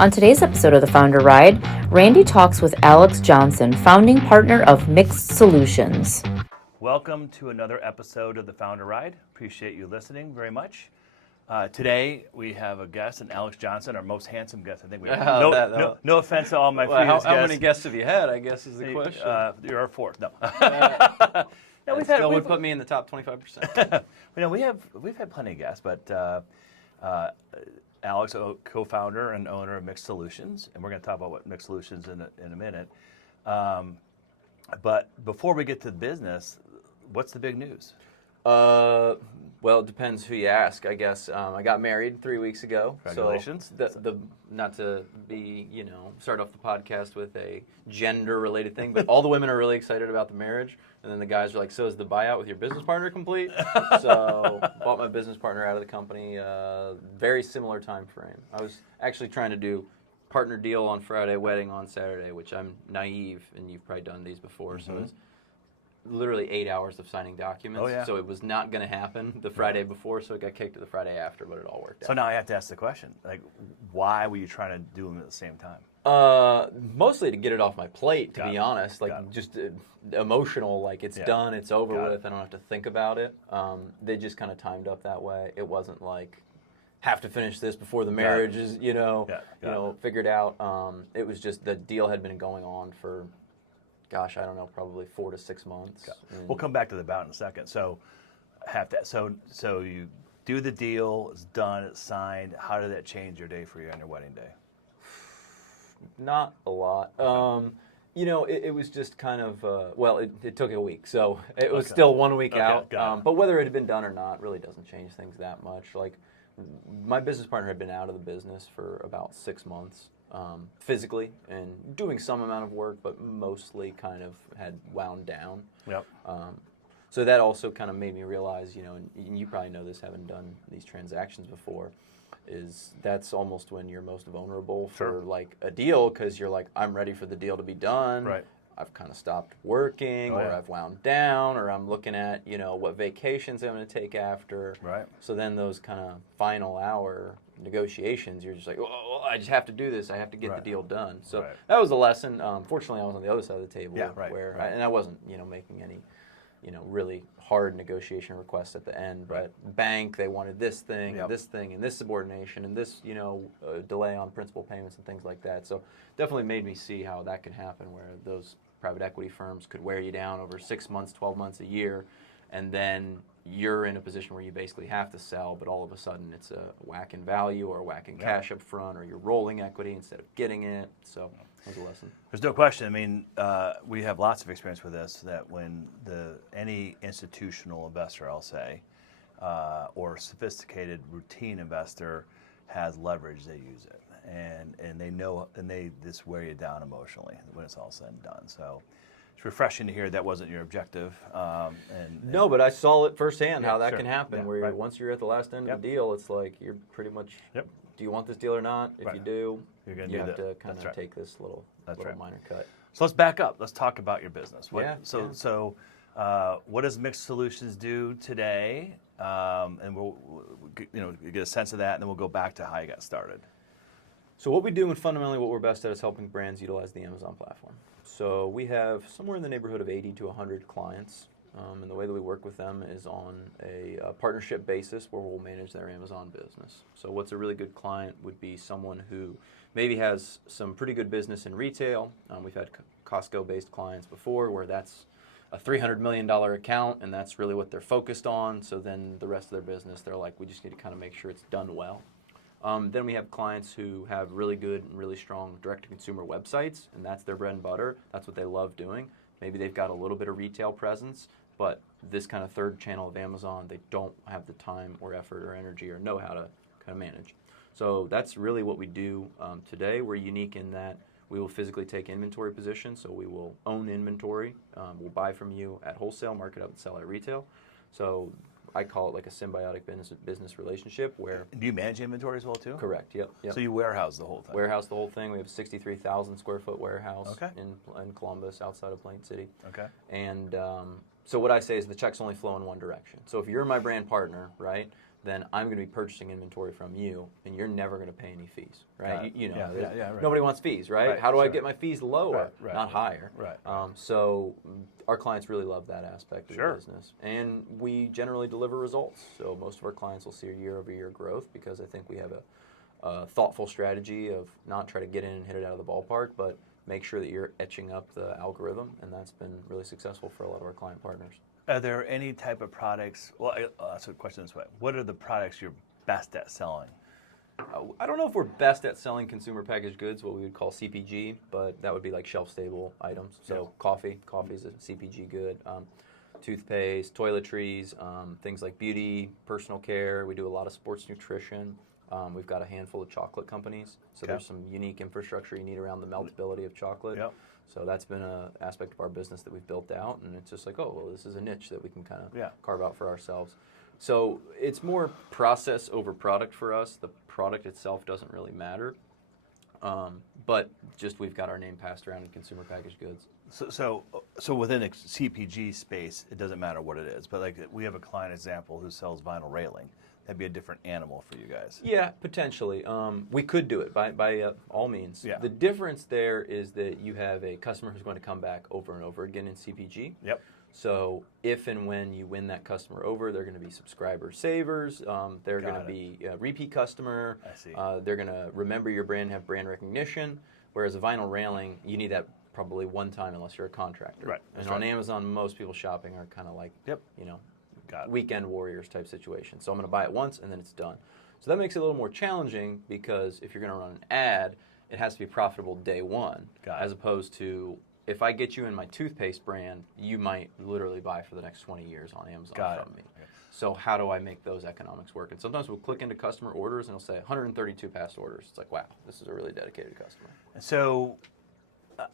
On today's episode of The Founder Ride, Randy talks with Alex Johnson, founding partner of Mixt Solutions. Welcome to another episode of The Founder Ride. Appreciate you listening very much. Today we have a guest, and Alex Johnson, our most handsome guest. I think we have. No offense to all my previous guests. How many guests have you had, I guess, is the question. You're our fourth. No. No, we've put me in the top 25%. We've had plenty of guests, but Alex, co-founder and owner of Mixt Solutions, and we're going to talk about what Mixt Solutions in a minute. But before we get to the business, what's the big news? Well, it depends who you ask, I guess. I got married 3 weeks ago. Congratulations. So not to be, start off the podcast with a gender-related thing, but all the women are really excited about the marriage. And then the guys are like, so is the buyout with your business partner complete? So bought my business partner out of the company. Very similar time frame. I was actually trying to do partner deal on Friday, wedding on Saturday, which I'm naive, and you've probably done these before. Mm-hmm. So it's literally 8 hours of signing documents. Oh, yeah. So it was not going to happen the Friday before, so it got kicked to the Friday after, but it all worked out. So now I have to ask the question, why were you trying to do them at the same time? Mostly to get it off my plate, to be honest. Just emotional, it's done, it's over with, I don't have to think about it. They just kind of timed up that way. It wasn't like, have to finish this before the marriage is, figured out. It was just the deal had been going on for, gosh, I don't know, probably 4 to 6 months. We'll come back to the bout in a second. So you do the deal, it's done, it's signed. How did that change your day for you on your wedding day? Not a lot. It was just kind of, it took a week, so it was still 1 week out. But whether it had been done or not really doesn't change things that much. My business partner had been out of the business for about 6 months. Physically and doing some amount of work, but mostly kind of had wound down. Yep. So that also kind of made me realize, and you probably know this, having done these transactions before, is that's almost when you're most vulnerable for a deal, because you're like, I'm ready for the deal to be done. Right. I've kind of stopped working, or I've wound down, or I'm looking at, what vacations I'm going to take after. Right. So then those kind of final hour negotiations, you're just like, well, I just have to do this. I have to get the deal done. So that was a lesson. Fortunately, I was on the other side of the table, and I wasn't, making any, really hard negotiation requests at the end. But bank, they wanted this thing, and this subordination, and this, delay on principal payments and things like that. So definitely made me see how that could happen, where those private equity firms could wear you down over 6 months, 12 months, a year, and then you're in a position where you basically have to sell, but all of a sudden it's a whack in value or a whack in cash up front, or you're rolling equity instead of getting it. So that was a lesson. There's no question. I mean, we have lots of experience with this, that when any institutional investor, I'll say, or sophisticated routine investor has leverage, they use it. And they know, and they just wear you down emotionally when it's all said and done. So it's refreshing to hear that wasn't your objective. No, but I saw it firsthand how that can happen. Where once you're at the last end of the deal, it's like you're pretty much. Do you want this deal or not? If you do, you have to kind of take this little minor cut. So let's back up. Let's talk about your business. So what does Mixt Solutions do today? And we'll get a sense of that, and then we'll go back to how you got started. So what we do, and fundamentally what we're best at, is helping brands utilize the Amazon platform. So we have somewhere in the neighborhood of 80 to 100 clients, and the way that we work with them is on a partnership basis, where we'll manage their Amazon business. So what's a really good client would be someone who maybe has some pretty good business in retail. We've had Costco-based clients before, where that's a $300 million account, and that's really what they're focused on. So then the rest of their business, they're like, we just need to kind of make sure it's done well. Then we have clients who have really good and really strong direct-to-consumer websites, and that's their bread and butter. That's what they love doing. Maybe they've got a little bit of retail presence, but this kind of third channel of Amazon, they don't have the time or effort or energy or know how to kind of manage. So that's really what we do today. We're unique in that we will physically take inventory positions, so we will own inventory. We'll buy from you at wholesale, mark it up, and sell at retail. So I call it like a symbiotic business relationship where... Do you manage inventory as well, too? Correct, yep. So you warehouse the whole thing? Warehouse the whole thing. We have a 63,000 square foot warehouse in Columbus, outside of Plain City. Okay. And so what I say is the checks only flow in one direction. So if you're my brand partner, right, then I'm going to be purchasing inventory from you, and you're never going to pay any fees, right? You know, right. nobody wants fees, right? How do I get my fees lower, not higher? Right. So our clients really love that aspect of the business, and we generally deliver results. So most of our clients will see a year-over-year growth because I think we have a thoughtful strategy of not try to get in and hit it out of the ballpark, but make sure that you're etching up the algorithm, and that's been really successful for a lot of our client partners. Are there any type of products? Well, I'll ask a question this way: what are the products you're best at selling? I don't know if we're best at selling consumer packaged goods, what we would call CPG, but that would be like shelf-stable items. So coffee is a CPG good. Toothpaste, toiletries, things like beauty, personal care. We do a lot of sports nutrition. We've got a handful of chocolate companies. So there's some unique infrastructure you need around the meltability of chocolate. Yep. So that's been an aspect of our business that we've built out, and it's just like, oh, well, this is a niche that we can kind of carve out for ourselves. So it's more process over product for us. The product itself doesn't really matter, but just we've got our name passed around in consumer packaged goods. So within a CPG space, it doesn't matter what it is. But like we have a client example who sells vinyl railing. That'd be a different animal for you guys. Yeah, potentially. We could do it by all means. Yeah. The difference there is that you have a customer who's going to come back over and over again in CPG. Yep. So if and when you win that customer over, they're going to be subscriber savers. They're going to be a repeat customer. I see. They're going to remember your brand, have brand recognition. Whereas a vinyl railing, you need that probably one time unless you're a contractor. Right. And on Amazon, most people shopping are kind of like, you know, weekend warriors type situation. So I'm going to buy it once and then it's done. So that makes it a little more challenging because if you're going to run an ad, it has to be profitable day one, as opposed to if I get you in my toothpaste brand, you might literally buy for the next 20 years on Amazon from me. So how do I make those economics work? And sometimes we'll click into customer orders and it'll say 132 past orders. It's like, wow, this is a really dedicated customer. And so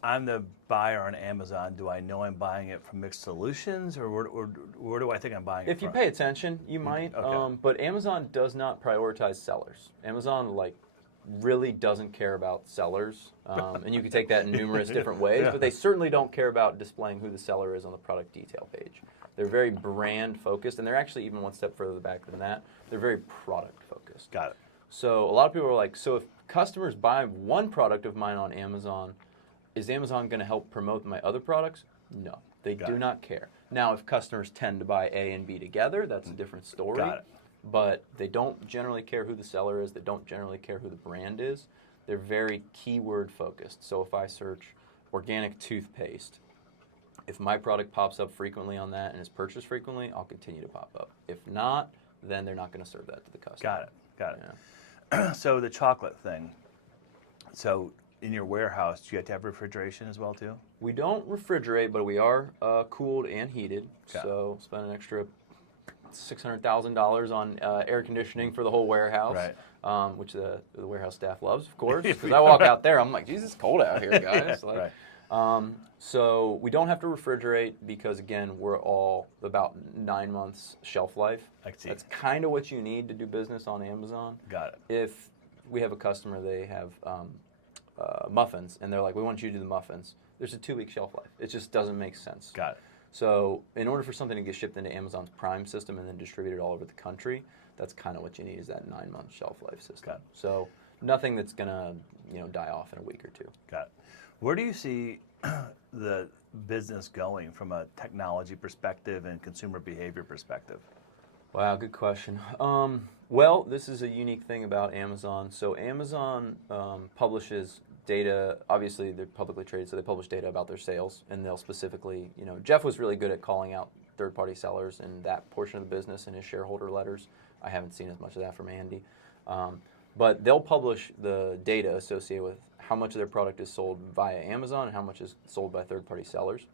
I'm the buyer on Amazon. Do I know I'm buying it from Mixt Solutions, or where do I think I'm buying it If from? you pay attention, you might. But Amazon does not prioritize sellers. Amazon really doesn't care about sellers, and you can take that in numerous different ways. But they certainly don't care about displaying who the seller is on the product detail page. They're very brand focused, and they're actually even one step further back than that. They're very product focused. Got it. So a lot of people are like, so if customers buy one product of mine on Amazon, is Amazon going to help promote my other products? No, they do not care. Now, if customers tend to buy A and B together, that's a different story. Got it. But they don't generally care who the seller is. They don't generally care who the brand is. They're very keyword focused. So if I search organic toothpaste, if my product pops up frequently on that and is purchased frequently, I'll continue to pop up. If not, then they're not going to serve that to the customer. Got it. Yeah. So the chocolate thing. So in your warehouse, do you have to have refrigeration as well too? We don't refrigerate, but we are cooled and heated. So spend an extra $600,000 on air conditioning for the whole warehouse, which the warehouse staff loves, of course. Because I walk out there, I'm like, Jesus, it's cold out here, guys. So we don't have to refrigerate because, again, we're all about 9 months shelf life. That's kind of what you need to do business on Amazon. Got it. If we have a customer, they have muffins, and they're like, we want you to do the muffins. There's a 2-week shelf life. It just doesn't make sense. Got it. So in order for something to get shipped into Amazon's Prime system and then distributed all over the country, that's kind of what you need is that 9-month shelf life system. So nothing that's going to die off in a week or two. Got it. Where do you see the business going from a technology perspective and consumer behavior perspective? Wow, good question. Well, this is a unique thing about Amazon. So Amazon publishes data. Obviously, they're publicly traded, so they publish data about their sales, and they'll specifically, Jeff was really good at calling out third-party sellers in that portion of the business in his shareholder letters. I haven't seen as much of that from Andy. But they'll publish the data associated with how much of their product is sold via Amazon and how much is sold by third-party sellers.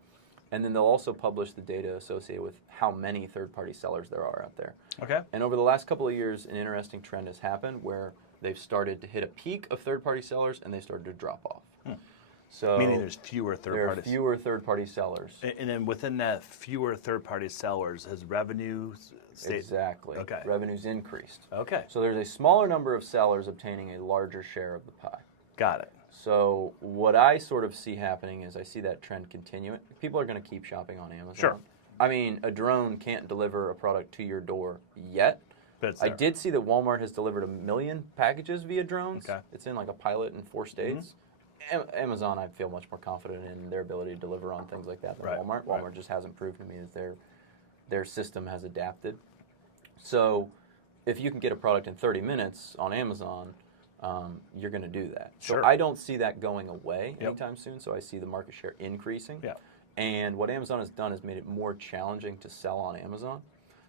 And then they'll also publish the data associated with how many third-party sellers there are out there. Okay. And over the last couple of years, an interesting trend has happened where they've started to hit a peak of third-party sellers and they started to drop off. So meaning there's fewer third-party. There are fewer third-party sellers. And then within that fewer third-party sellers, has revenue stayed? Exactly. Okay. Revenue's increased. Okay. So there's a smaller number of sellers obtaining a larger share of the pie. Got it. So what I sort of see happening is I see that trend continuing. People are going to keep shopping on Amazon. Sure. I mean, a drone can't deliver a product to your door yet, But it's I there. did see that Walmart has delivered 1 million packages via drones. Okay. It's in like a pilot in 4 states. Amazon, I feel much more confident in their ability to deliver on things like that than Right, Walmart. right. Walmart just hasn't proved to me that their system has adapted. So if you can get a product in 30 minutes on Amazon, you're going to do that. Sure. So I don't see that going away Yep. anytime soon. So I see the market share increasing. Yeah. And what Amazon has done is made it more challenging to sell on Amazon.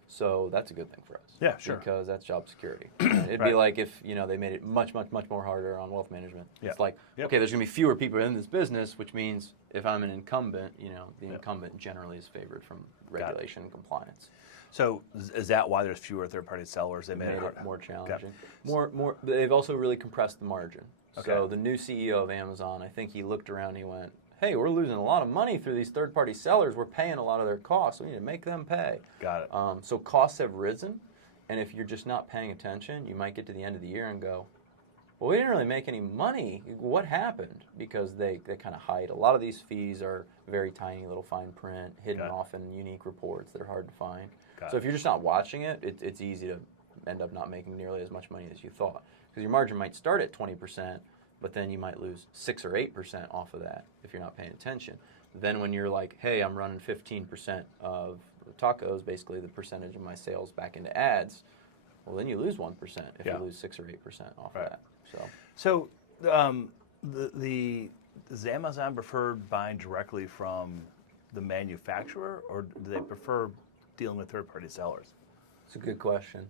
So that's a good thing for us. Yeah, sure. Because that's job security. It'd be Right. like if they made it much more harder on wealth management. Yeah. It's like, Yep. okay, there's going to be fewer people in this business, which means if I'm an incumbent, the incumbent generally is favored from regulation and compliance. So is that why there's fewer third-party sellers? They Made made it more challenging. Got More. They've also really compressed the margin. Okay. So the new CEO of Amazon, I think he looked around and he went, hey, we're losing a lot of money through these third-party sellers. We're paying a lot of their costs. We need to make them pay. Got it. So costs have risen, and if you're just not paying attention, you might get to the end of the year and go, well, we didn't really make any money. What happened? Because they kind of hide. A lot of these fees are very tiny, little fine print, hidden Got it. off in unique reports that are hard to find. Got So it. if you're just not watching it, it's easy to end up not making nearly as much money as you thought. Because your margin might start at 20%, but then you might lose 6 or 8% off of that if you're not paying attention. Then when you're like, hey, I'm running 15% of tacos, basically the percentage of my sales back into ads, well, then you lose 1% if Yeah. you lose 6 or 8% off Right. of that. So is Amazon preferred buying directly from the manufacturer, or do they prefer dealing with third-party sellers? It's a good question.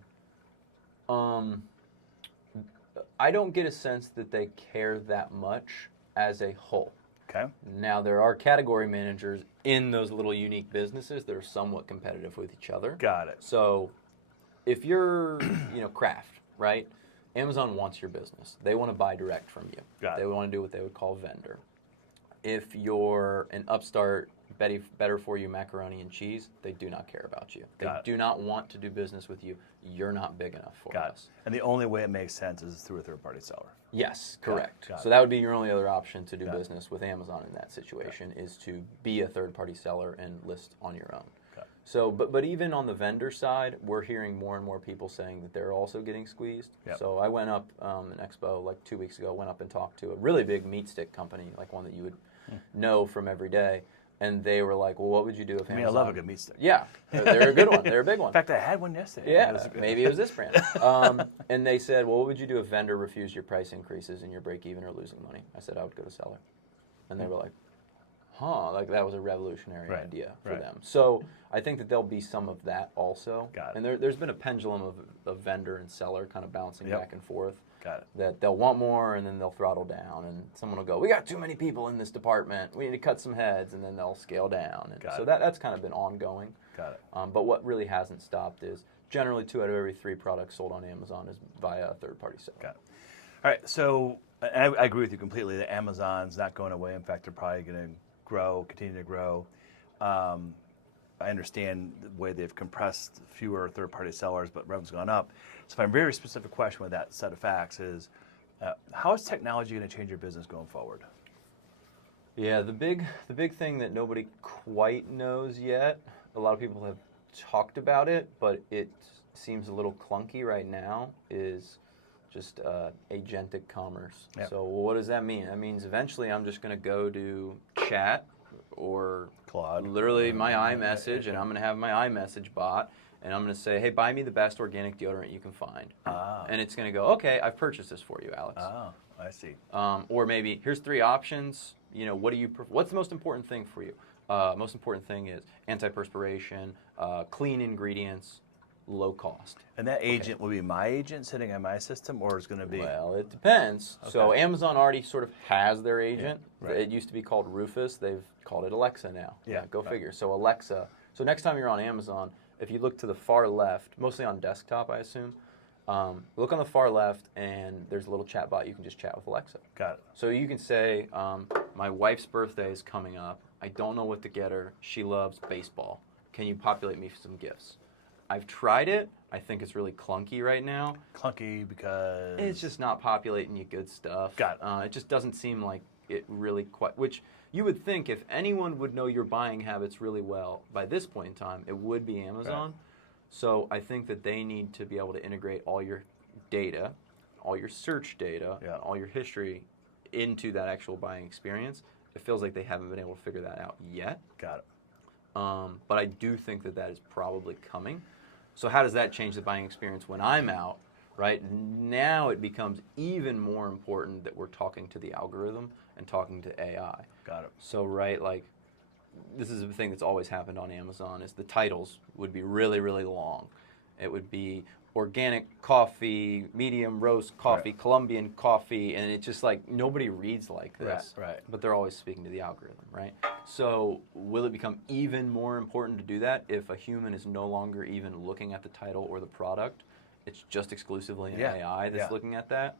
I don't get a sense that they care that much as a whole. Okay. Now, there are category managers in those little unique businesses that are somewhat competitive with each other. Got it. So if you're, craft, right? Amazon wants your business. They want to buy direct from you. Got it. They want to do what they would call vendor. If you're an upstart, better for you macaroni and cheese, they do not care about you. They Got it. do not want to do business with you. You're not big enough for Got it. us. And the only way it makes sense is through a third-party seller. Yes, Got it. correct. Got So it. that would be your only other option to do Got it. business with Amazon in that situation is to be a third-party seller and list on your own. Got it. So, but even on the vendor side, we're hearing more and more people saying that they're also getting squeezed. Yep. So I went up an expo like 2 weeks ago, went up and talked to a really big meat stick company, like one that you would know from every day. And they were like, well, what would you do if I Amazon... mean, I love a good meat stick. Yeah, they're a good one. They're a big one. In fact, I had one yesterday. Yeah, It was good. maybe it was this brand. And they said, well, what would you do if vendor refused your price increases and your break even or losing money? I said, I would go to seller. And they were like, like that was a revolutionary Right, idea for right. them. So I think that there'll be some of that also. Got it. And there's been a pendulum of vendor and seller kind of bouncing Yep. back and forth. Got it. That they'll want more and then they'll throttle down and someone will go, we got too many people in this department, we need to cut some heads, and then they'll scale down. And Got so it. that's kind of been ongoing. Got it. But what really hasn't stopped is generally 2 out of every 3 products sold on Amazon is via a third-party seller. Got it. All right. So I agree with you completely that Amazon's not going away. In fact, they're probably going to grow, continue to grow. I understand the way they've compressed fewer third-party sellers, but revenue's gone up. So my very specific question with that set of facts is, how is technology going to change your business going forward? Yeah, the big thing that nobody quite knows yet, a lot of people have talked about it, but it seems a little clunky right now, is just agentic commerce. Yep. So what does that mean? That means eventually I'm just going to go to chat or Claude. literally my iMessage, and I'm going to have my iMessage bot, and I'm going to say, hey, buy me the best organic deodorant you can find. Ah. And it's going to go, okay, I've purchased this for you, Alex. Oh, I see. Or maybe, here's 3 options. What's the most important thing for you? Most important thing is antiperspiration, clean ingredients, low cost. And that agent will be my agent sitting on my system, or is going to be? Well, it depends. So Okay. Amazon already sort of has their agent. Yeah, right. It used to be called Rufus. They've called it Alexa now. Yeah, Go right. figure. So Alexa. So next time you're on Amazon, if you look to the far left, mostly on desktop, I assume, look on the far left, and there's a little chat bot. You can just chat with Alexa. Got it. So you can say, my wife's birthday is coming up. I don't know what to get her. She loves baseball. Can you populate me some gifts? I've tried it. I think it's really clunky right now. Clunky because It's just not populating you good stuff. Got it. It just doesn't seem like it really quite, which you would think if anyone would know your buying habits really well by this point in time, it would be Amazon. Right. So I think that they need to be able to integrate all your data, all your search data, Yeah. all your history into that actual buying experience. It feels like they haven't been able to figure that out yet. Got it. But I do think that that is probably coming. So how does that change the buying experience when I'm out, right? Now it becomes even more important that we're talking to the algorithm and talking to AI. Got it. So, right, like, this is a thing that's always happened on Amazon, is the titles would be really, really long. It would be organic coffee, medium roast coffee, Right. Colombian coffee, and it's just like nobody reads like this. Right. But they're always speaking to the algorithm, right? So will it become even more important to do that if a human is no longer even looking at the title or the product? It's just exclusively an AI that's looking at that?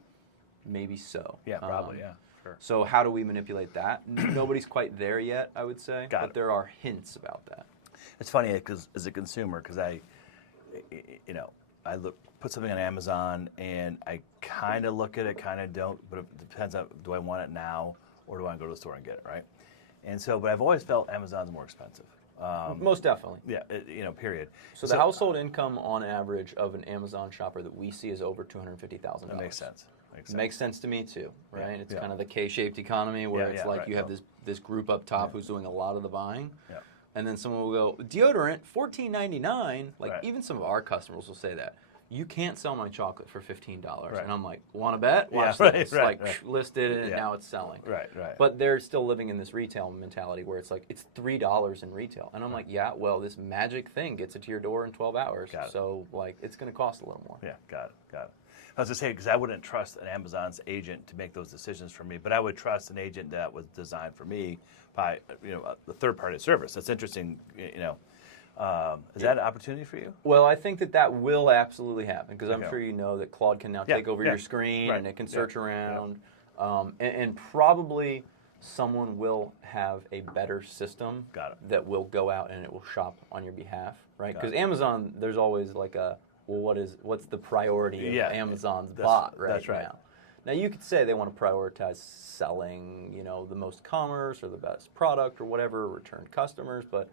Maybe so. Yeah, probably, yeah. Sure. So how do we manipulate that? Nobody's quite there yet, I would say, Got but it. there are hints about that. It's funny because as a consumer, because I put something on Amazon and I kind of look at it, kind of don't, but it depends on, do I want it now or do I want to go to the store and get it, right? And so, but I've always felt Amazon's more expensive. Most definitely. Yeah, period. So the household income on average of an Amazon shopper that we see is over $250,000. That makes sense. Makes sense to me too, right? Yeah, It's yeah. kind of the K-shaped economy where Yeah, it's yeah, like right, you have yeah. this group up top who's doing a lot of the buying. Yeah. And then someone will go, deodorant, $14.99. Like, Right. even some of our customers will say that. You can't sell my chocolate for $15. Right. And I'm like, want to bet? Watch Yeah, this. right, Like, right. listed and Yeah. now it's selling. Right. But they're still living in this retail mentality where it's like, it's $3 in retail. And I'm like, yeah, well, this magic thing gets it to your door in 12 hours. Got it. So, like, it's going to cost a little more. Yeah, got it. I was going to say, because I wouldn't trust an Amazon's agent to make those decisions for me, but I would trust an agent that was designed for me by, the third-party service. That's interesting, Is that an opportunity for you? Well, I think that will absolutely happen because I'm Okay. sure you know that Claude can now Yeah, take over yeah. your screen Right. and it can Yeah, search around. And probably someone will have a better system Got it. that will go out and it will shop on your behalf, right? Got Because it. Amazon, there's always like what's the priority of Yeah, Amazon's that's- bot right that's right. now? Now, you could say they want to prioritize selling, the most commerce or the best product or whatever, return customers, but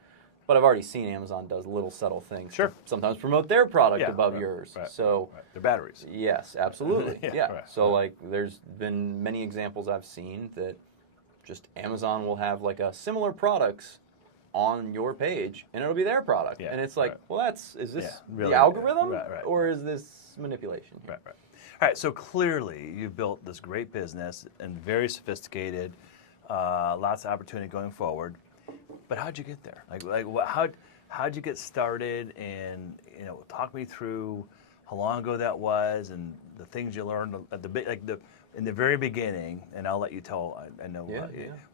I've already seen Amazon does little subtle things. Sure. To sometimes promote their product Yeah, above right, yours. right, So, right. They're batteries. yes, absolutely. Yeah, yeah. right, So, right. like, there's been many examples I've seen that just Amazon will have like a similar products on your page, and it'll be their product. Yeah, and it's like, right. well, is this Yeah, really, the algorithm, right, or is this manipulation here? Right. All right, so clearly you've built this great business and very sophisticated, lots of opportunity going forward. But how'd you get there? How'd you get started? And talk me through how long ago that was and the things you learned at in the very beginning. And I'll let you tell. I know. Yeah.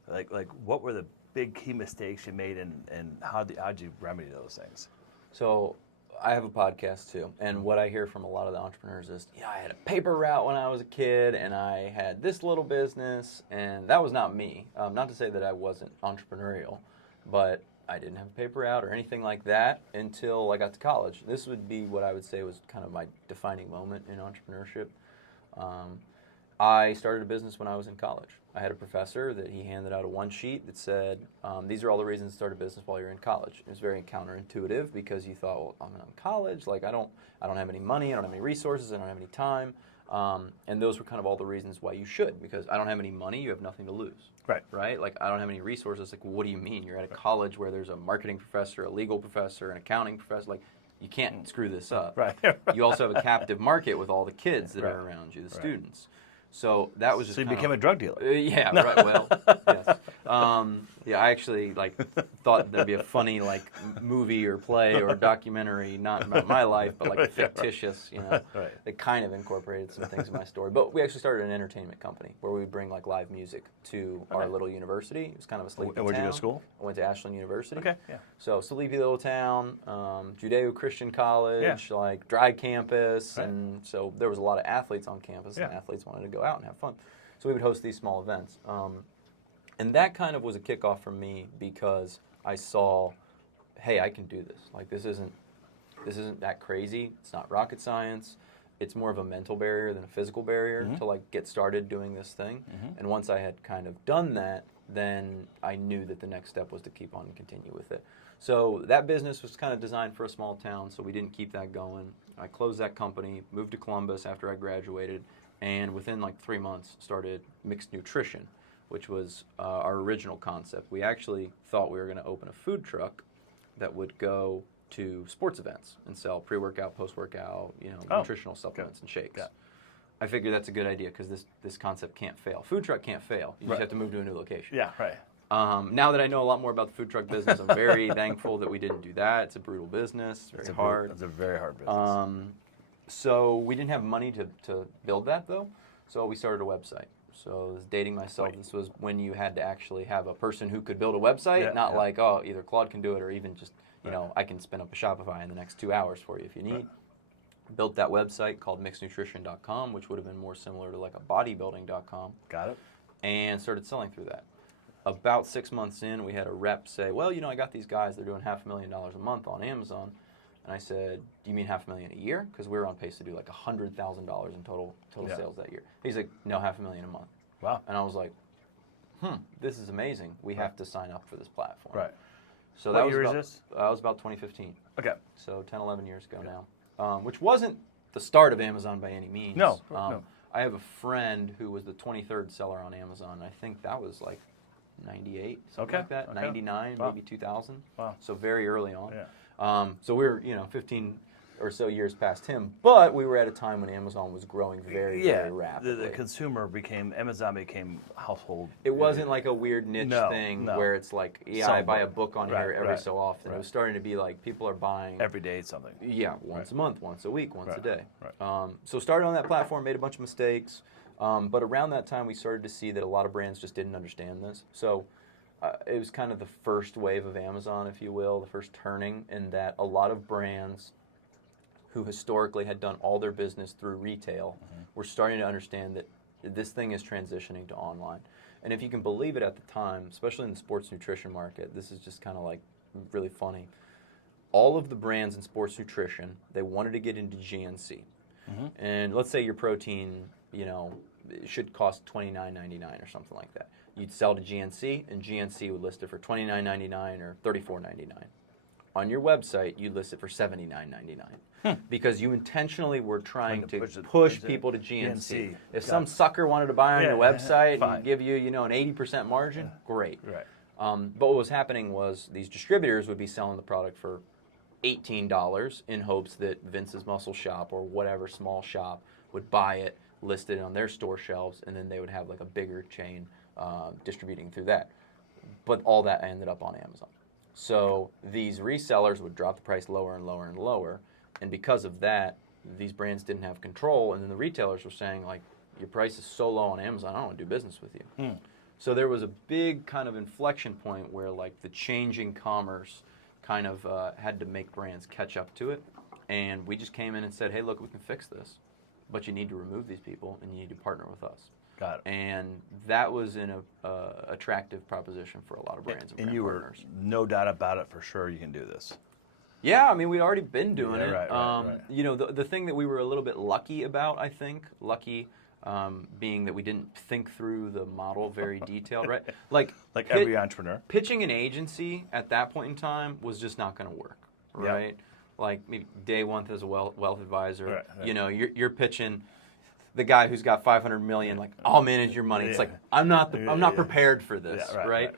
Like what were the big key mistakes you made, and how'd you remedy those things? So I have a podcast too, and what I hear from a lot of the entrepreneurs is, I had a paper route when I was a kid, and I had this little business, and that was not me. Not to say that I wasn't entrepreneurial, but I didn't have a paper route or anything like that until I got to college. This would be what I would say was kind of my defining moment in entrepreneurship. I started a business when I was in college. I had a professor that he handed out a one sheet that said, these are all the reasons to start a business while you're in college. It was very counterintuitive because you thought, well, I'm in college, like I don't have any money, I don't have any resources, I don't have any time. And those were kind of all the reasons why you should, because I don't have any money, you have nothing to lose. Right? Like, I don't have any resources. Like, what do you mean? You're at a college where there's a marketing professor, a legal professor, an accounting professor. Like, you can't screw this up. Right. You also have a captive market with all the kids that are around you, the students. So that was just So you kind became of, a drug dealer. yeah, right. Well, yes. I actually thought there'd be a funny movie or play or documentary, not about my life, but like fictitious, Right. that kind of incorporated some things in my story. But we actually started an entertainment company where we bring live music to our little university. It was kind of a sleepy town. And where'd you go to school? I went to Ashland University. Okay, yeah. So sleepy little town, Judeo-Christian college, dry campus, Right. and so there was a lot of athletes on campus, and Yeah. athletes wanted to go out and have fun. So we would host these small events. And that kind of was a kickoff for me because I saw, hey, I can do this. Like, this isn't that crazy. It's not rocket science. it's more of a mental barrier than a physical barrier to like get started doing this thing. And once I had kind of done that, then I knew that the next step was to keep on and continue with it. So that business was kind of designed for a small town, so we didn't keep that going. I closed that company, moved to Columbus after I graduated, and within like 3 months started Mixt Nutrition, which was our original concept. We actually thought we were going to open a food truck that would go to sports events and sell pre-workout, post-workout, nutritional supplements and shakes. Yeah. I figured that's a good idea because this concept can't fail. Food truck can't fail. You just have to move to a new location. Yeah, right. Now that I know a lot more about the food truck business, I'm very thankful that we didn't do that. It's a brutal business. It's very hard. It's a very hard business. So we didn't have money to build that, though. So we started a website. So I was dating myself. This was when you had to actually have a person who could build a website, not like, oh, either Claude can do it or even just, I can spin up a Shopify in the next 2 hours for you if you need. Built that website called mixtnutrition.com, which would have been more similar to like a bodybuilding.com. Got it. And started selling through that. About 6 months in, we had a rep say, well, I got these guys, they're doing $500,000 a month on Amazon. And I said, do you mean $500,000 a year? Because we were on pace to do like $100,000 in total sales that year. He's like, no, $500,000 a month. Wow. And I was like, this is amazing. We have to sign up for this platform. Right. So what year is this? That was about 2015. Okay. So 10, 11 years ago now. Which wasn't the start of Amazon by any means. No. I have a friend who was the 23rd seller on Amazon. I think that was like 98, something like that. 99, maybe 2000. Wow. So very early on. Yeah. So we were, 15 or so years past him, but we were at a time when Amazon was growing very, very rapidly. The consumer Amazon became household. It wasn't like a weird niche thing where it's like, I buy a book on here every so often. It was starting to be like people are buying every day something. Yeah, once a month, once a week, once a day. Right. So started on that platform, made a bunch of mistakes, but around that time we started to see that a lot of brands just didn't understand this. So it was kind of the first wave of Amazon, if you will, the first turning, in that a lot of brands who historically had done all their business through retail were starting to understand that this thing is transitioning to online. And if you can believe it at the time, especially in the sports nutrition market, this is just kind of like really funny. All of the brands in sports nutrition, they wanted to get into GNC. And let's say your protein, should cost $29.99 or something like that. You'd sell to GNC, and GNC would list it for $29.99 or $34.99. On your website, you list it for $79.99 because you intentionally were trying to push people to GNC. If some sucker wanted to buy on your website and give you, an 80% margin, great. Right. But what was happening was these distributors would be selling the product for $18 in hopes that Vince's Muscle Shop or whatever small shop would buy it, list it on their store shelves, and then they would have like a bigger chain distributing through that. But all that ended up on Amazon. So these resellers would drop the price lower and lower and lower, and because of that, these brands didn't have control, and then the retailers were saying, like, your price is so low on Amazon, I don't want to do business with you. So there was a big kind of inflection point where, like, the changing commerce kind of had to make brands catch up to it, and we just came in and said, hey, look, we can fix this, but you need to remove these people, and you need to partner with us. Got it. And that was an attractive proposition for a lot of brands and you partners. Were no doubt about it for sure you can do this. Yeah, I mean, we'd already been doing it. Right. The thing that we were a little bit lucky about, I think, being that we didn't think through the model very detailed, right? Like every entrepreneur. Pitching an agency at that point in time was just not going to work, right? Yep. Like maybe day one as a wealth advisor, you're pitching the guy who's got $500 million, like, I'll manage your money. It's like, I'm not prepared for this, right?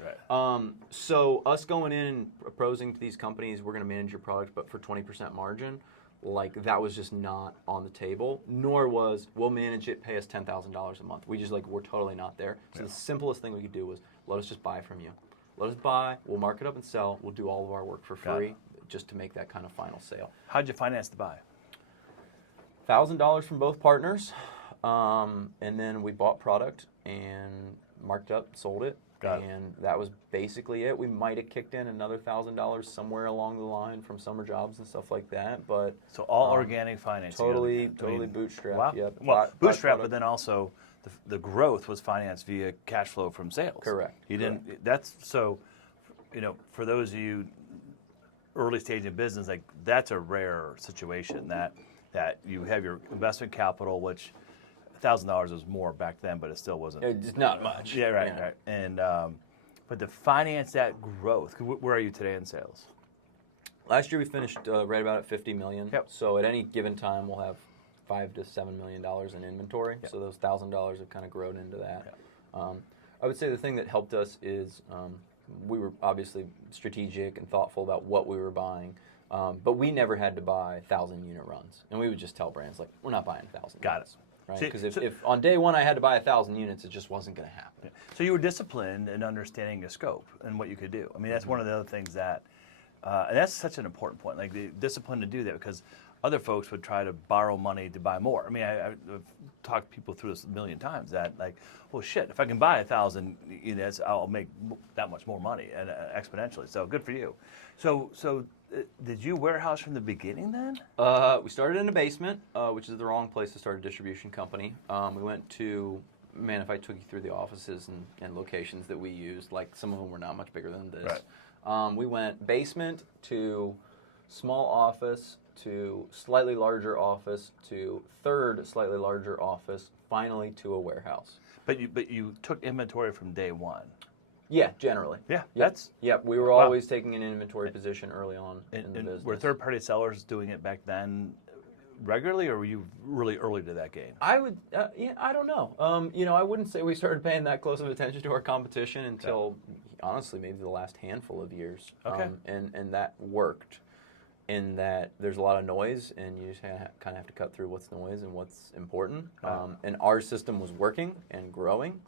So us going in and proposing to these companies, we're going to manage your product, but for 20% margin, like, that was just not on the table, nor was, we'll manage it, pay us $10,000 a month. We just, we're totally not there. So the simplest thing we could do was, let us just buy from you. Let us buy, we'll mark it up and sell, we'll do all of our work for free, just to make that kind of final sale. How'd you finance the buy? $1,000 from both partners. And then we bought product and marked up, sold it, and that was basically it. We might have kicked in another $1,000 somewhere along the line from summer jobs and stuff like that, but so all organic financing. Totally bootstrapped. Wow. Yep. Well, bootstrapped, but then also the growth was financed via cash flow from sales. Correct. You didn't. That's so. For those of you early stage in business, like that's a rare situation that that you have your investment capital, which $1,000 was more back then, but it still wasn't. It's not much. Yeah, right, right. And but to finance that growth, where are you today in sales? Last year we finished right about at $50 million. Yep. So at any given time we'll have $5 to $7 million in inventory. Yep. So those $1,000 have kind of grown into that. Yep. I would say the thing that helped us is we were obviously strategic and thoughtful about what we were buying, but we never had to buy 1,000-unit runs. And we would just tell brands, like, we're not buying 1,000 Got units. it. Right? Because if on day one I had to buy 1,000 units, it just wasn't going to happen. So you were disciplined in understanding the scope and what you could do. I mean, that's one of the other things that, and that's such an important point, like the discipline to do that, because other folks would try to borrow money to buy more. I mean, I've talked people through this a million times that, like, well, shit, if I can buy 1,000 units, I'll make that much more money and exponentially. So good for you. So did you warehouse from the beginning then? We started in a basement, which is the wrong place to start a distribution company. We went to, man, if I took you through the offices and locations that we used, like some of them were not much bigger than this. Right. We went basement to small office to slightly larger office to third slightly larger office, finally to a warehouse. But you took inventory from day one. Yeah, generally. Yeah, yep. that's... Yep, we were always taking an inventory position early on in the business. Were third-party sellers doing it back then regularly, or were you really early to that game? I would, yeah, I don't know. I wouldn't say we started paying that close of attention to our competition until, honestly, maybe the last handful of years. Okay. And that worked in that there's a lot of noise, and you just kind of have to cut through what's noise and what's important. And our system was working and growing,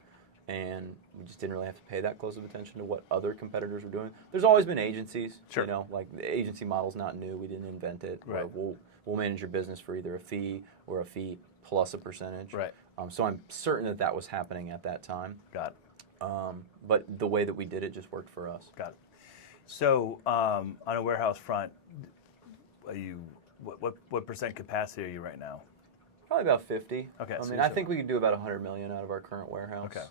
and we just didn't really have to pay that close of attention to what other competitors were doing. There's always been agencies. Sure. Like the agency model's not new. We didn't invent it. Right. We'll manage your business for either a fee or a fee plus a percentage. Right. So I'm certain that was happening at that time. Got it. But the way that we did it just worked for us. Got it. So on a warehouse front, are you what percent capacity are you right now? Probably about 50. Okay. I think we could do about $100 million out of our current warehouse. Okay.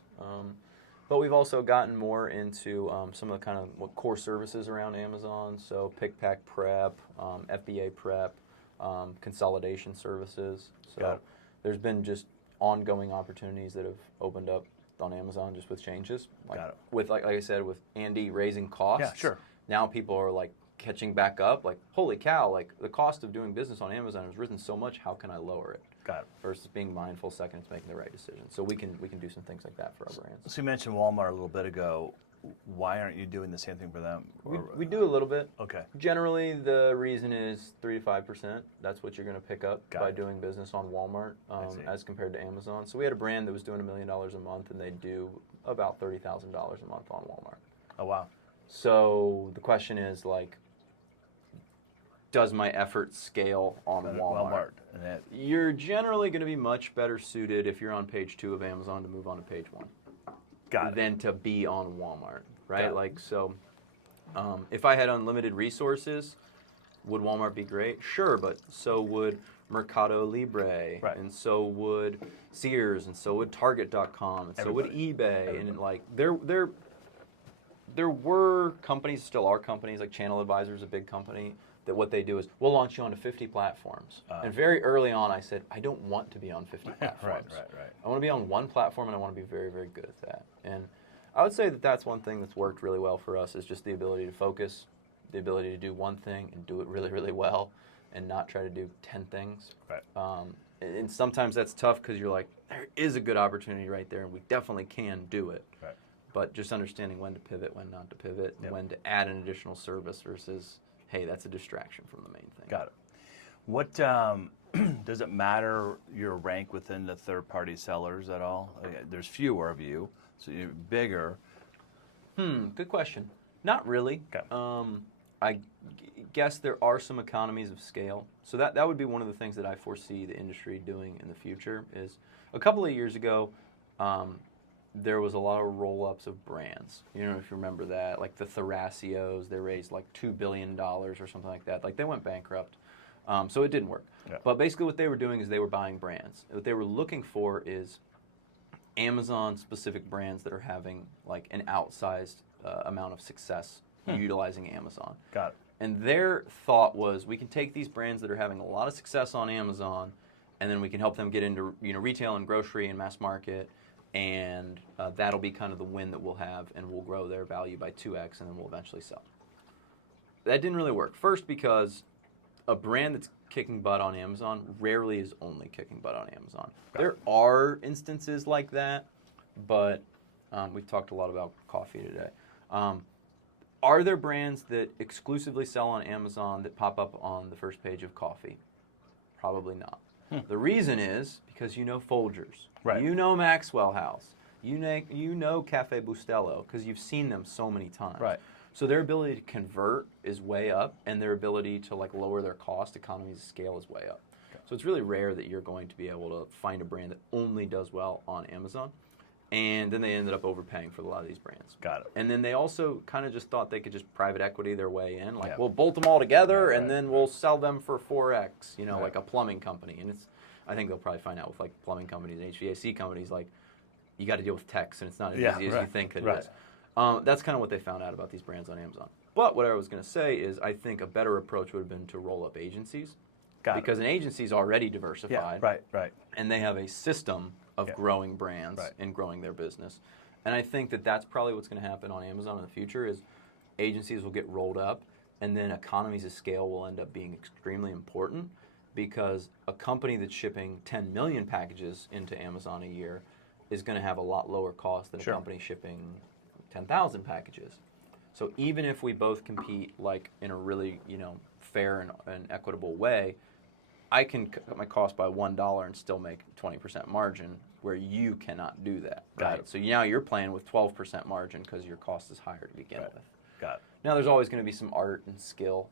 But we've also gotten more into some of the kind of core services around Amazon. So pick, pack, prep, FBA prep, consolidation services. So there's been just ongoing opportunities that have opened up on Amazon just with changes. Got it. With like I said, with Andy raising costs. Yeah, sure. Now people are like catching back up. Like, holy cow! Like the cost of doing business on Amazon has risen so much. How can I lower it? Got it. Versus being mindful, second, it's making the right decision. So we can do some things like that for our brands. So you mentioned Walmart a little bit ago. Why aren't you doing the same thing for them? We do a little bit. Okay. Generally, the reason is 3 to 5%. That's what you're going to pick up by doing business on Walmart as compared to Amazon. So we had a brand that was doing $1 million a month, and they do about $30,000 a month on Walmart. Oh, wow. So the question is, like, does my effort scale on Walmart? You're generally going to be much better suited if you're on page 2 of Amazon to move on to page 1. Than to be on Walmart, right? Like, so if I had unlimited resources, would Walmart be great? Sure, but so would Mercado Libre, and so would Sears, and so would Target.com, and so would eBay, and like there were companies, still are companies, like Channel Advisor is a big company, that what they do is, we'll launch you onto 50 platforms. And very early on, I said, I don't want to be on 50 platforms. Right. I want to be on one platform, and I want to be very, very good at that. And I would say that that's one thing that's worked really well for us, is just the ability to focus, the ability to do one thing and do it really, really well, and not try to do 10 things. Right. And sometimes that's tough because you're like, there is a good opportunity right there, and we definitely can do it. Right. But just understanding when to pivot, when not to pivot, and when to add an additional service versus, hey, that's a distraction from the main thing. Got it. What does it matter your rank within the third-party sellers at all? There's fewer of you, so you're bigger. Good question. Not really. Okay. I guess there are some economies of scale. So that would be one of the things that I foresee the industry doing in the future. Is a couple of years ago, there was a lot of roll-ups of brands. You know, if you remember that, like the Theracios, they raised like $2 billion or something like that. Like they went bankrupt. So it didn't work. Yeah. But basically what they were doing is they were buying brands. What they were looking for is Amazon-specific brands that are having like an outsized amount of success utilizing Amazon. Got it. And their thought was, we can take these brands that are having a lot of success on Amazon, and then we can help them get into retail and grocery and mass market, and that'll be kind of the win that we'll have, and we'll grow their value by 2x, and then we'll eventually sell. That didn't really work. First, because a brand that's kicking butt on Amazon rarely is only kicking butt on Amazon. There are instances like that, but we've talked a lot about coffee today. Are there brands that exclusively sell on Amazon that pop up on the first page of coffee? Probably not. The reason is because you know Folgers, you know Maxwell House, you know Cafe Bustelo, because you've seen them so many times. Right. So their ability to convert is way up, and their ability to lower their cost, economies of scale, is way up. Okay. So it's really rare that you're going to be able to find a brand that only does well on Amazon. And then they ended up overpaying for a lot of these brands. Got it. And then they also kind of just thought they could just private equity their way in. We'll bolt them all together, and then we'll sell them for 4x, like a plumbing company. And I think they'll probably find out with plumbing companies and HVAC companies, you got to deal with techs, and it's not as easy as you think that it is. That's kind of what they found out about these brands on Amazon. But what I was going to say is, I think a better approach would have been to roll up agencies. Because an agency is already diversified. Right. And they have a system of growing brands and growing their business. And I think that that's probably what's going to happen on Amazon in the future is agencies will get rolled up, and then economies of scale will end up being extremely important, because a company that's shipping 10 million packages into Amazon a year is going to have a lot lower cost than a company shipping 10,000 packages. So even if we both compete in a really fair and equitable way, I can cut my cost by $1 and still make 20% margin, where you cannot do that. Right. So now you're playing with 12% margin because your cost is higher to begin with. Got it. Now there's always going to be some art and skill,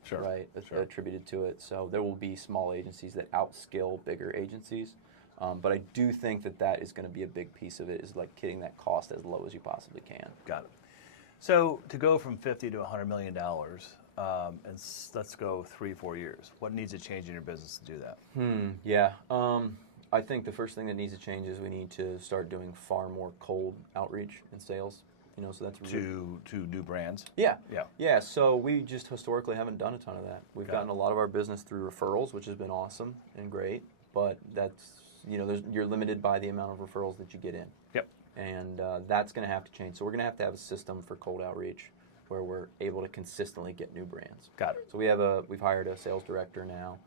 attributed to it. So there will be small agencies that outskill bigger agencies. But I do think that is going to be a big piece of it, is getting that cost as low as you possibly can. Got it. So to go from $50 to $100 million, and let's go 3-4 years, what needs to change in your business to do that? I think the first thing that needs to change is we need to start doing far more cold outreach and sales. So that's to new brands. Yeah. So we just historically haven't done a ton of that. We've gotten a lot of our business through referrals, which has been awesome and great. But that's you're limited by the amount of referrals that you get in. Yep. And that's going to have to change. So we're going to have a system for cold outreach where we're able to consistently get new brands. Got it. So we've hired a sales director now,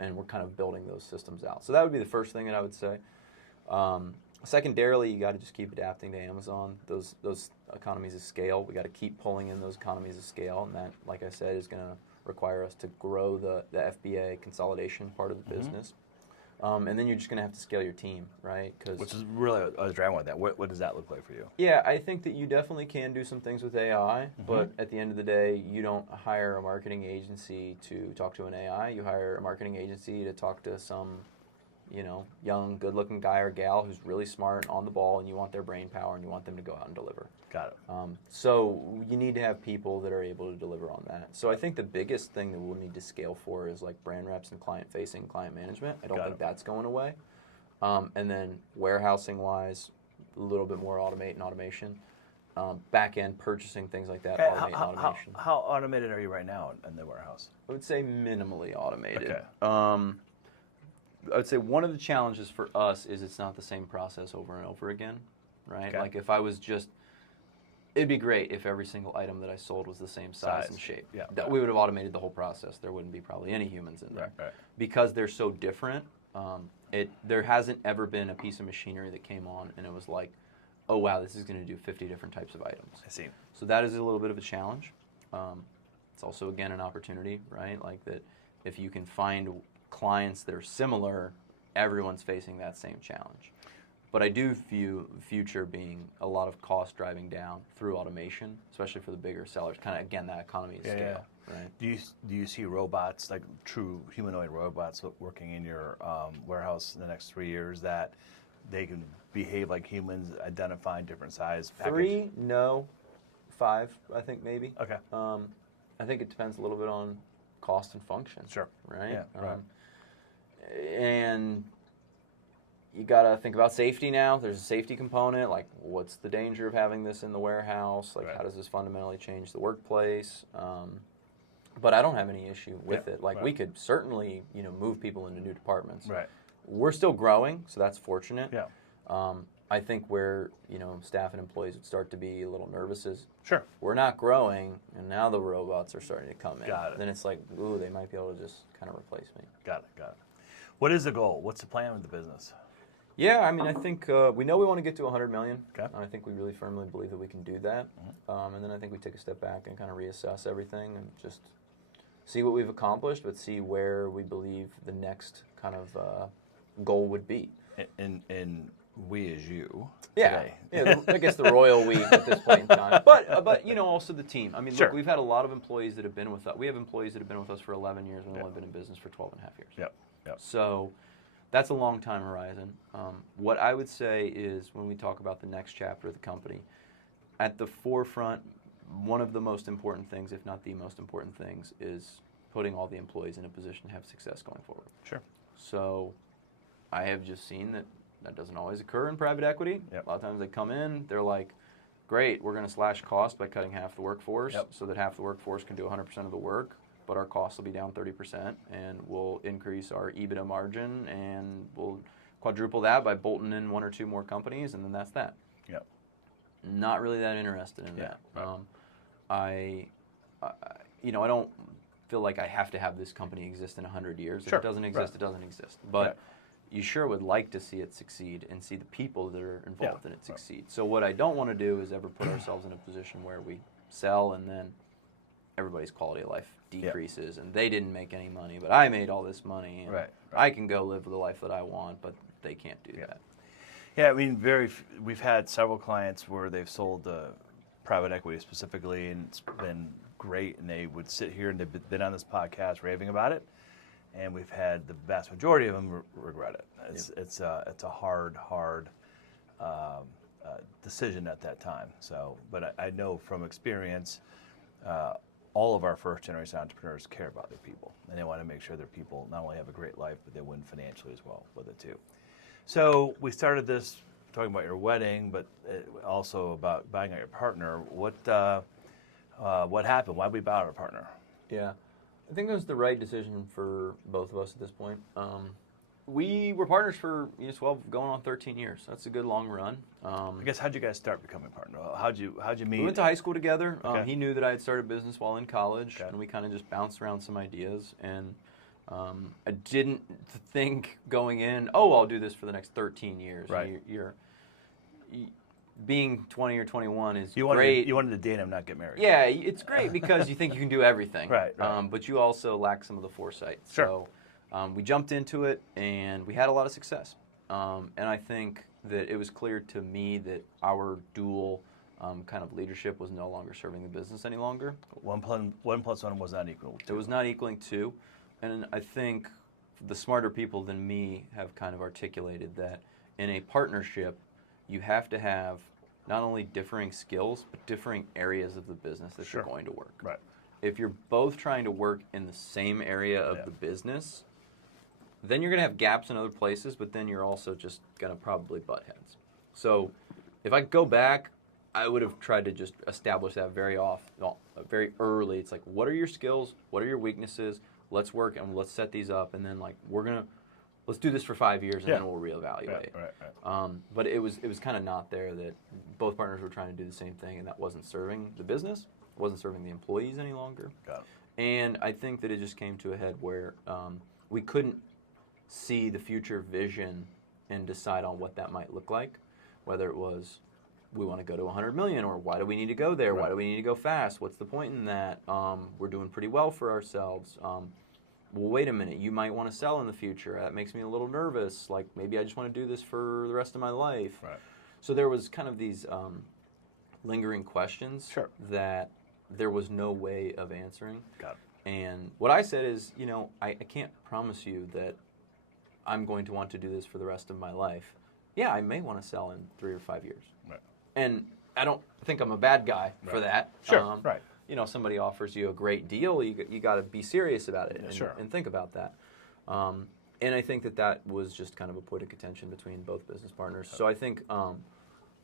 and we're kind of building those systems out. So that would be the first thing that I would say. Secondarily, you got to just keep adapting to Amazon. Those economies of scale, we got to keep pulling in those economies of scale, and that, like I said, is going to require us to grow the FBA consolidation part of the business. And then you're just going to have to scale your team, right? Which is really, I was driving with that. What does that look like for you? Yeah, I think that you definitely can do some things with AI, but at the end of the day, you don't hire a marketing agency to talk to an AI. You hire a marketing agency to talk to some, young, good-looking guy or gal who's really smart and on the ball, and you want their brain power, and you want them to go out and deliver. Got it. So you need to have people that are able to deliver on that. So I think the biggest thing that we'll need to scale for is brand reps and client-facing, client management. I don't think that's going away. And then warehousing-wise, a little bit more automation. Back-end purchasing, things like that, automation. How automated are you right now in the warehouse? I would say minimally automated. Okay. I would say one of the challenges for us is it's not the same process over and over again, right? Okay. If I was it'd be great if every single item that I sold was the same size and shape. Yeah. We would have automated the whole process. There wouldn't be probably any humans in there. Right. Because they're so different, there hasn't ever been a piece of machinery that came on and it was oh wow, this is going to do 50 different types of items. I see. So that is a little bit of a challenge. It's also, again, an opportunity, right? That if you can find clients that are similar, everyone's facing that same challenge. But I do view the future being a lot of cost driving down through automation, especially for the bigger sellers. Kind of, again, that economy of scale. Right? Do you see robots, true humanoid robots, working in your warehouse in the next 3 years that they can behave like humans, identifying different size packages? 3, no. 5, I think maybe. Okay. I think it depends a little bit on cost and function. Sure. Right? Yeah, right. And you got to think about safety now. There's a safety component. What's the danger of having this in the warehouse? How does this fundamentally change the workplace? But I don't have any issue with it. Like right. we could certainly, move people into new departments. Right. We're still growing, so that's fortunate. Yeah. I think where, staff and employees would start to be a little nervous is Sure. we're not growing, and now the robots are starting to come in. Got it. Then it's like, ooh, they might be able to just kind of replace me. Got it. What is the goal? What's the plan with the business? Yeah, I mean, I think we know we want to get to 100 million. Okay. I think we really firmly believe that we can do that. And then I think we take a step back and kind of reassess everything and just see what we've accomplished, but see where we believe the next kind of goal would be. And we as you Yeah, today. I guess the royal we at this point in time. But also the team. I mean, Sure. look, we've had a lot of employees that have been with us. We have employees that have been with us for 11 years, and we've only been in business for 12 and a half years. Yep. So that's a long time horizon. What I would say is when we talk about the next chapter of the company, at the forefront, one of the most important things, if not the most important things, is putting all the employees in a position to have success going forward. Sure. So I have just seen that doesn't always occur in private equity. Yep. A lot of times they come in, they're like, great, we're going to slash cost by cutting half the workforce so that half the workforce can do 100% of the work, but our costs will be down 30%, and we'll increase our EBITDA margin, and we'll quadruple that by bolting in one or two more companies, and then that's that. Yep. Not really that interested in that. Right. I don't feel like I have to have this company exist in 100 years. Sure. If it doesn't exist, it doesn't exist. But you sure would like to see it succeed and see the people that are involved in it succeed. So what I don't want to do is ever put ourselves in a position where we sell and then everybody's quality of life decreases and they didn't make any money, but I made all this money and I can go live the life that I want, but they can't do that. Yeah, I mean, we've had several clients where they've sold private equity specifically, and it's been great, and they would sit here and they've been on this podcast raving about it, and we've had the vast majority of them regret it. It's a hard decision at that time. So, but I know from experience, all of our first generation entrepreneurs care about their people, and they want to make sure their people not only have a great life, but they win financially as well with it too. So we started this talking about your wedding, but also about buying out your partner. What happened? Why did we buy out our partner? Yeah, I think it was the right decision for both of us at this point. We were partners for 12, going on 13 years. That's a good long run. I guess how'd you guys start becoming partners? How'd you meet? We went to high school together. Okay. He knew that I had started business while in college, and we kind of just bounced around some ideas. And I didn't think going in, I'll do this for the next 13 years. Right. Being 20 or 21 is great. You wanted to date him, not get married. Yeah, it's great because you think you can do everything. Right. But you also lack some of the foresight. Sure. So we jumped into it, and we had a lot of success. And I think that it was clear to me that our dual kind of leadership was no longer serving the business any longer. 1 plus 1 was not equal to 2. It was not equaling 2. And I think the smarter people than me have kind of articulated that in a partnership, you have to have not only differing skills, but differing areas of the business that you're going to work. Right. If you're both trying to work in the same area of the business, then you're going to have gaps in other places, but then you're also just going to probably butt heads. So if I go back, I would have tried to just establish that very early. It's like, what are your skills? What are your weaknesses? Let's work and let's set these up, and then let's do this for 5 years, and then we'll reevaluate. Right. But it was kind of not there that both partners were trying to do the same thing, and that wasn't serving the business, wasn't serving the employees any longer. Got it. And I think that it just came to a head where we couldn't see the future vision and decide on what that might look like, whether it was we want to go to 100 million, or why do we need to go there? Why do we need to go fast? What's the point in that? We're doing pretty well for ourselves. Well, wait a minute, you might want to sell in the future. That makes me a little nervous. Like, maybe I just want to do this for the rest of my life. Right. So there was kind of these lingering questions that there was no way of answering. Got it. And what I said is, I can't promise you that I'm going to want to do this for the rest of my life. Yeah, I may want to sell in 3 or 5 years. Right. And I don't think I'm a bad guy for that. Sure, right. Somebody offers you a great deal, you got to be serious about it and think about that. And I think that was just kind of a point of contention between both business partners. So I think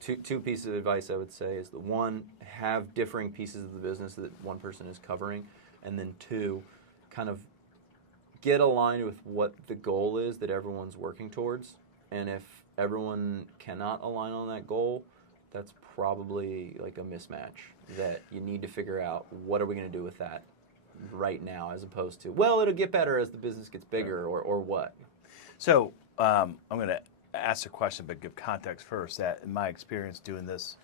two pieces of advice I would say is the one, have differing pieces of the business that one person is covering. and then 2, kind of get aligned with what the goal is that everyone's working towards. And if everyone cannot align on that goal, that's probably like a mismatch that you need to figure out what are we going to do with that right now, as opposed to, well, it'll get better as the business gets bigger, or what. So I'm going to ask a question, but give context first. That in my experience doing this,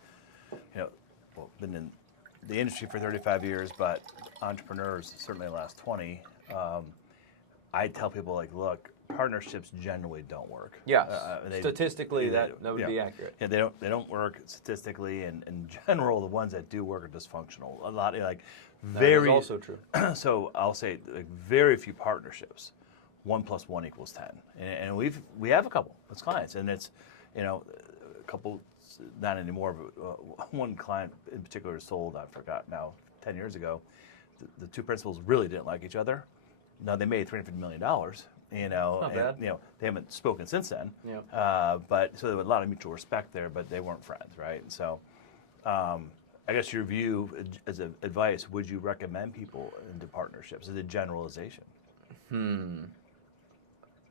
been in the industry for 35 years, but entrepreneurs certainly the last 20. I tell people, like, look, partnerships generally don't work. Yes, statistically that would be accurate. Yeah, they don't work statistically, and in general, the ones that do work are dysfunctional. A lot, like, very. That is also true. So I'll say, like, very few partnerships. 1 + 1 = 10, and we have a couple as clients, and it's, a couple, not anymore, but one client in particular sold, I forgot now, 10 years ago. The 2 principals really didn't like each other. Now they made $350 million. Not bad. They haven't spoken since then. Yeah. But so there was a lot of mutual respect there, but they weren't friends, right? And so, I guess your view as advice, would you recommend people into partnerships as a generalization?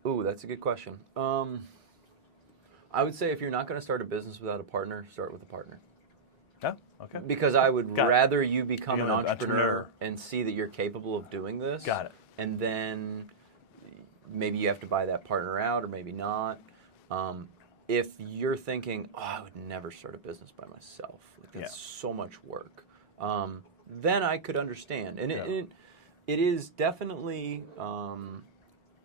Ooh, that's a good question. I would say if you're not going to start a business without a partner, start with a partner. Oh, okay. Because I would rather you become an entrepreneur and see that you're capable of doing this. Got it. And then maybe you have to buy that partner out, or maybe not. If you're thinking, I would never start a business by myself, like, that's so much work, then I could understand. And it is definitely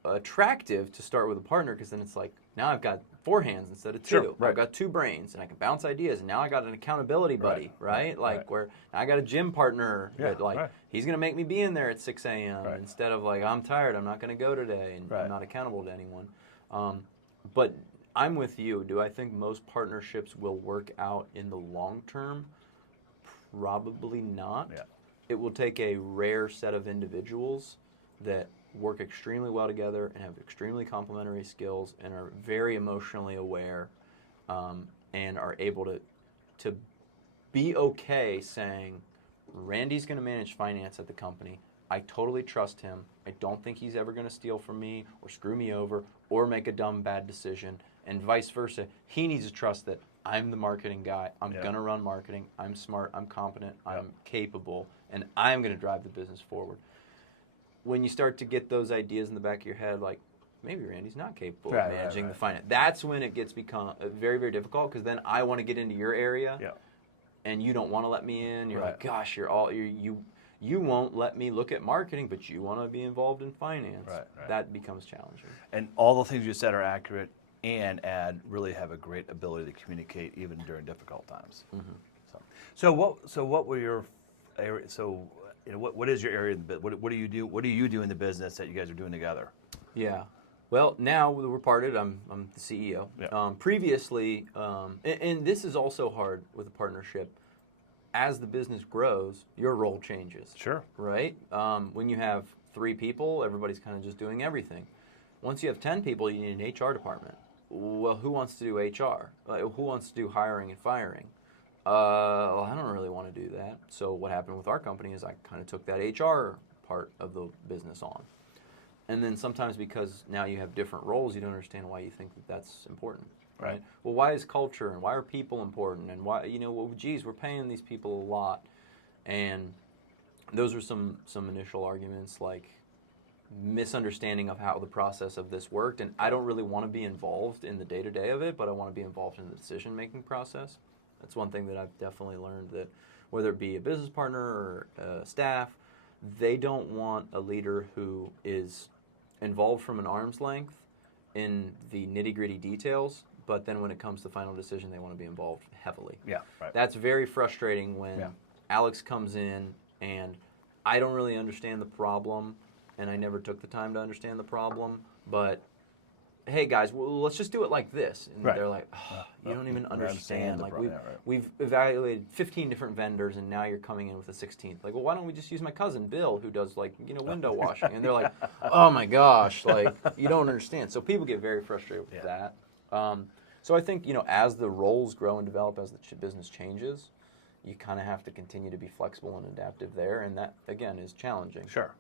attractive to start with a partner, because then it's like, now I've got 4 hands instead of 2. Sure, right. I've got 2 brains, and I can bounce ideas, and now I got an accountability buddy, right? Where now I got a gym partner that, he's going to make me be in there at 6 a.m. instead of, like, I'm tired, I'm not going to go today, and I'm not accountable to anyone. But I'm with you. Do I think most partnerships will work out in the long term? Probably not. Yeah. It will take a rare set of individuals that work extremely well together and have extremely complementary skills and are very emotionally aware, and are able to be okay saying, Randy's going to manage finance at the company. I totally trust him. I don't think he's ever going to steal from me or screw me over or make a dumb, bad decision, and vice versa. He needs to trust that I'm the marketing guy. I'm going to run marketing. I'm smart. I'm competent. I'm capable. And I'm going to drive the business forward. When you start to get those ideas in the back of your head, like, maybe Randy's not capable of managing the finance, that's when it gets become very, very difficult, because then I want to get into your area, and you don't want to let me in. You're like, gosh, you won't let me look at marketing, but you want to be involved in finance. That becomes challenging. And all the things you said are accurate, and really have a great ability to communicate even during difficult times. So what were your areas? So, what is your area? What do you do? What do you do in the business that you guys are doing together? Yeah. Well, now we're parted. I'm the CEO. Previously, and this is also hard with a partnership. As the business grows, your role changes. Sure. Right? When you have 3 people, everybody's kind of just doing everything. Once you have 10 people, you need an HR department. Well, who wants to do HR? Who wants to do hiring and firing? Well, I don't really want to do that. So what happened with our company is I kind of took that HR part of the business on. And then sometimes, because now you have different roles, you don't understand why you think that that's important. Right. Well, why is culture and why are people important, and why, geez, we're paying these people a lot. And those are some initial arguments, like misunderstanding of how the process of this worked. And I don't really want to be involved in the day-to-day of it, but I want to be involved in the decision-making process. That's one thing that I've definitely learned, that whether it be a business partner or staff, they don't want a leader who is involved from an arm's length in the nitty-gritty details, but then when it comes to final decision, they want to be involved heavily. That's very frustrating when Alex comes in and I don't really understand the problem, and I never took the time to understand the problem, but hey guys, well, let's just do it like this. And they're like, you don't even understand. Like, we've evaluated 15 different vendors, and now you're coming in with a 16th. Like, well, why don't we just use my cousin Bill, who does, like, window washing? And they're like, oh my gosh, like, you don't understand. So people get very frustrated with that. So I think, as the roles grow and develop, as the business changes, you kind of have to continue to be flexible and adaptive there, and that again is challenging. Sure.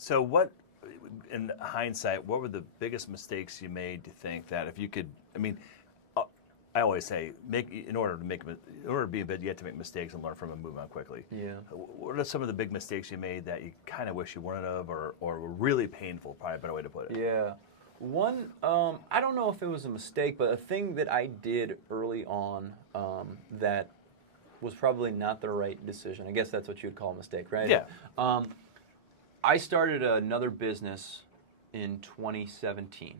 So what, in hindsight, what were the biggest mistakes you made to think that if you could, I always say, in order to be a bit, you have to make mistakes and learn from them and move on quickly. Yeah. What are some of the big mistakes you made that you kind of wish you weren't of, or were really painful, probably a better way to put it? Yeah. One, I don't know if it was a mistake, but a thing that I did early on that was probably not the right decision. I guess that's what you would call a mistake, right? Yeah. I started another business in 2017,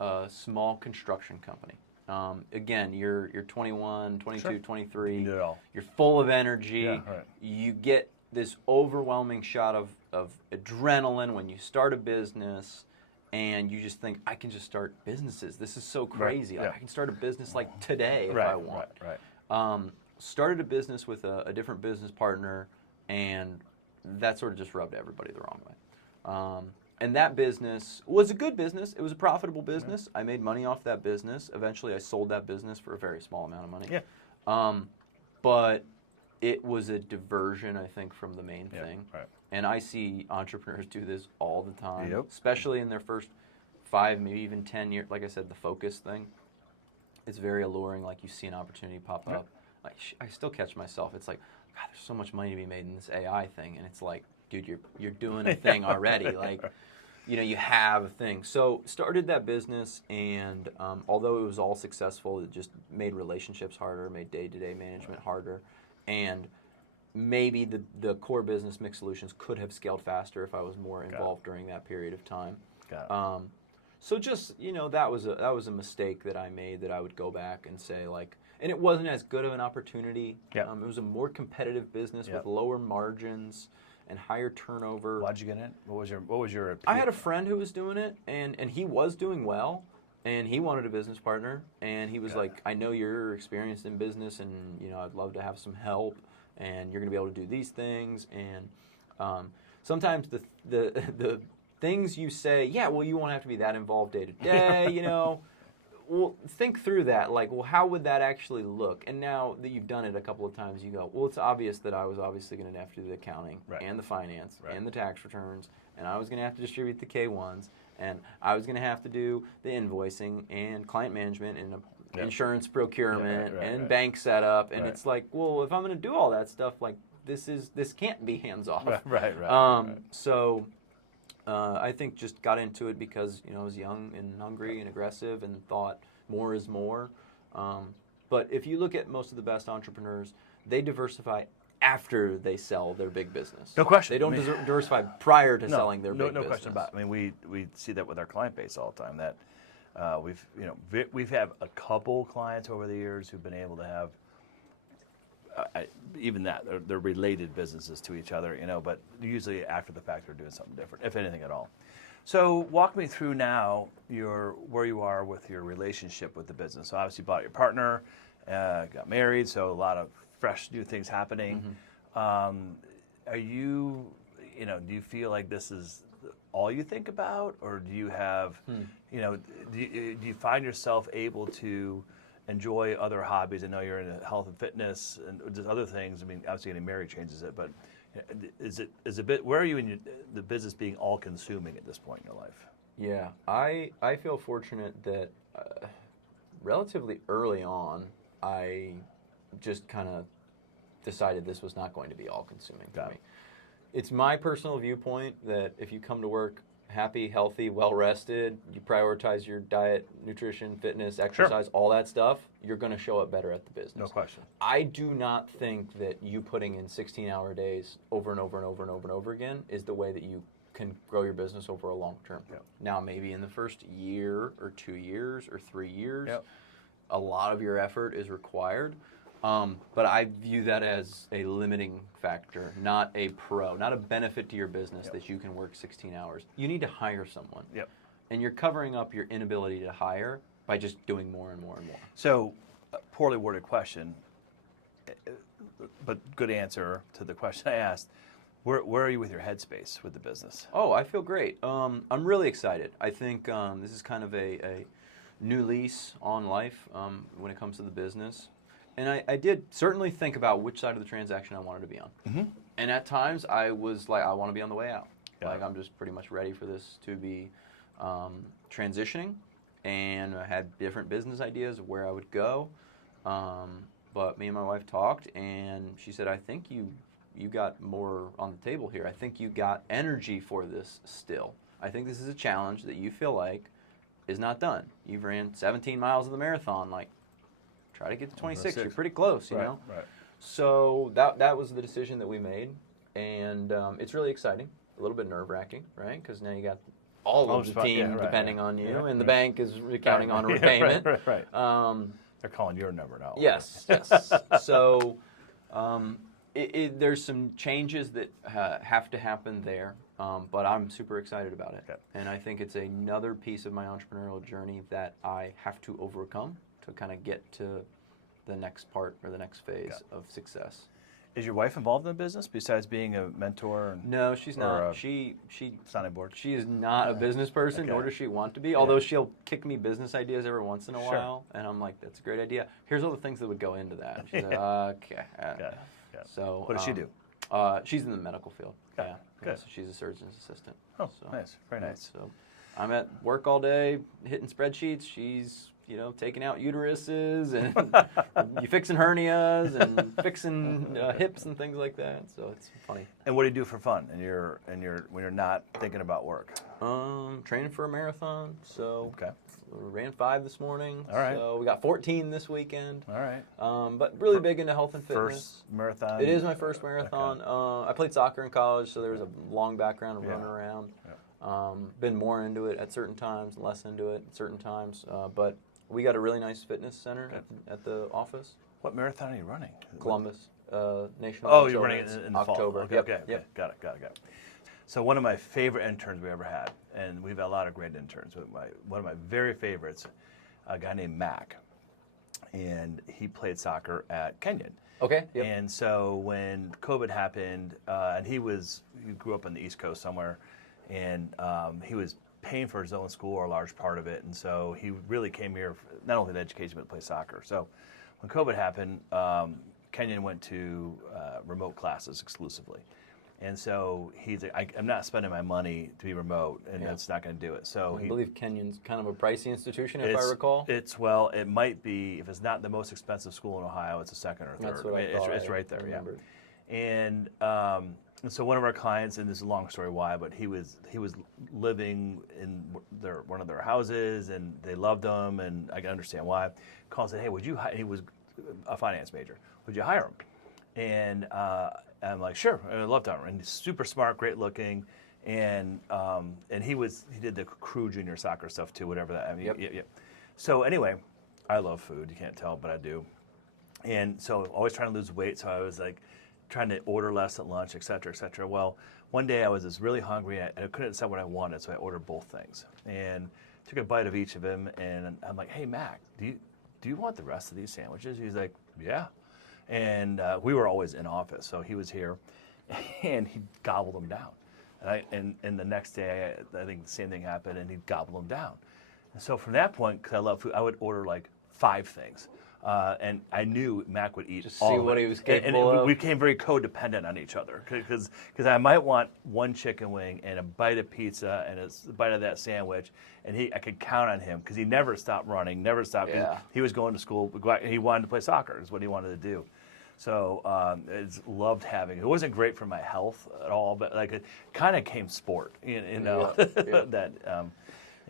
a small construction company. Again, you're 21, 22, Sure. 23. You can do it all. You're full of energy. Yeah, right. You get this overwhelming shot of adrenaline when you start a business, and you just think, I can just start businesses. This is so crazy. Right. Like, Yeah. I can start a business like today if Right, I want. right. Started a business with a different business partner, and that sort of just rubbed everybody the wrong way. And that business was a good business. It was a profitable business. I made money off that business. Eventually, I sold that business for a very small amount of money. Yeah. But it was a diversion, I think, from the main thing. Right. And I see entrepreneurs do this all the time, Yep. especially in their first 5, maybe even 10 years. Like I said, the focus thing, it's very alluring. Like, you see an opportunity pop up. Like, I still catch myself. It's like, God, there's so much money to be made in this AI thing. And it's like, dude, you're doing a thing already. Like, you have a thing. So started that business, and although it was all successful, it just made relationships harder, made day-to-day management harder. And maybe the core business, Mixt Solutions, could have scaled faster if I was more involved during that period of time. So just, that was a mistake that I made, that I would go back and say, like, and it wasn't as good of an opportunity. It was a more competitive business with lower margins and higher turnover. Why'd you get in? What was your I had a friend who was doing it, and he was doing well, and he wanted a business partner, and he was like, I know you're experienced in business, and I'd love to have some help, and you're going to be able to do these things. And sometimes the things you say, you won't have to be that involved day to day, Well, think through that. Like, well, how would that actually look? And now that you've done it a couple of times, you go, well, it's obvious that I was obviously going to have to do the accounting and the finance and the tax returns, and I was going to have to distribute the K-1s, and I was going to have to do the invoicing and client management and insurance procurement and bank setup. And it's like, well, if I'm going to do all that stuff, like, this can't be hands-off. So I think just got into it because I was young and hungry and aggressive and thought more is more. But if you look at most of the best entrepreneurs, they diversify after they sell their big business. No question. They don't diversify prior to selling their big business. No question about it. We see that with our client base all the time. That we've had a couple clients over the years who've been able to have even that they're related businesses to each other, but usually after the fact they're doing something different, if anything at all. So walk me through now where you are with your relationship with the business. So obviously you bought your partner, got married, so a lot of fresh new things happening. Are you, do you feel like this is all you think about, or do you have, do you find yourself able to enjoy other hobbies? I know you're into health and fitness and just other things. I mean, obviously getting married changes it, but is a bit, where are you in the business being all consuming at this point in your life? Yeah, I feel fortunate that relatively early on, I just kind of decided this was not going to be all consuming for me. It's my personal viewpoint that if you come to work happy, healthy, well-rested, you prioritize your diet, nutrition, fitness, exercise, all that stuff, you're going to show up better at the business. No question. I do not think that you putting in 16-hour days over and over and over and over and over again is the way that you can grow your business over a long term. Now, maybe in the first year or 2 years or 3 years, a lot of your effort is required. But I view that as a limiting factor, not a benefit to your business that you can work 16 hours. You need to hire someone. And you're covering up your inability to hire by just doing more and more and more. So, a poorly worded question, but good answer to the question I asked. Where are you with your headspace with the business? Oh, I feel great. I'm really excited. I think this is kind of a new lease on life when it comes to the business. And I did certainly think about which side of the transaction I wanted to be on. Mm-hmm. And at times I was like, I want to be on the way out. Yeah. Like I'm just pretty much ready for this to be transitioning. And I had different business ideas of where I would go. But me and my wife talked, and she said, I think you got more on the table here. I think you got energy for this still. I think this is a challenge that you feel like is not done. You've ran 17 miles of the marathon. Like, try to get to 26. You're pretty close, you know? Right. So that was the decision that we made. And it's really exciting. A little bit nerve-wracking, right? Because now you got all of the team depending on you, and the bank is counting on a repayment. Right. They're calling your number now. Yes. So there's some changes that have to happen there, but I'm super excited about it. Okay. And I think it's another piece of my entrepreneurial journey that I have to overcome to kind of get to the next part or the next phase of success. Is your wife involved in the business besides being a mentor? No, she's not. She sounding board. She is not a business person, nor does she want to be. Although she'll kick me business ideas every once in a while, and I'm like, "That's a great idea. Here's all the things that would go into that." She's like, "Okay." So, what does she do? She's in the medical field. Good. So she's a surgeon's assistant. Oh, nice. Very nice. So I'm at work all day, hitting spreadsheets. She's taking out uteruses and you fixing hernias and fixing hips and things like that. So it's funny. And what do you do for fun? And when you're not thinking about work? Training for a marathon. So we ran 5 this morning. All right. So we got 14 this weekend. All right. But really big into health and fitness. First marathon. It is my first marathon. Okay. I played soccer in college, so there was a long background of running around. Yeah. Been more into it at certain times, less into it at certain times. But we got a really nice fitness center at the office. What marathon are you running? Columbus National. Oh, you're running it in the October. Fall. Okay. Got it. So one of my favorite interns we ever had, and we've had a lot of great interns, but one of my very favorites, a guy named Mac, and he played soccer at Kenyon. Okay. Yep. And so when COVID happened, and he grew up on the East Coast somewhere, and he was paying for his own school or a large part of it, and so he really came here not only for the education but to play soccer. So when COVID happened, Kenyon went to remote classes exclusively, and so he's like, I'm not spending my money to be remote, and that's not going to do it. So I believe Kenyon's kind of a pricey institution, if I recall. It might be, if it's not the most expensive school in Ohio, it's a second or third. That's what I thought. It's right there. And so one of our clients, and this is a long story why, but he was living in one of their houses, and they loved him, and I can understand why. Called and said, "Hey, would you?" He was a finance major. Would you hire him? And I'm like, "Sure, I loved him." And he's super smart, great looking, and he did the crew junior soccer stuff too, whatever that. I mean, yep. So anyway, I love food. You can't tell, but I do. And so always trying to lose weight. So I was like, trying to order less at lunch, et cetera, et cetera. Well, one day I was just really hungry, and I couldn't decide what I wanted, so I ordered both things. And took a bite of each of them, and I'm like, "Hey, Mac, do you want the rest of these sandwiches?" He's like, "Yeah." And we were always in office, so he was here, and he gobbled them down. And the next day, I think the same thing happened, and he gobbled them down. And so from that point, because I love food, I would order like 5 things. And I knew Mac would eat all of it. See what he was capable of. We became very codependent on each other because I might want one chicken wing and a bite of pizza and a bite of that sandwich, and I could count on him because he never stopped running, never stopped. Yeah. He was going to school. He wanted to play soccer is what he wanted to do. So it's loved having it. It wasn't great for my health at all, but like it kind of came sport, you know. That.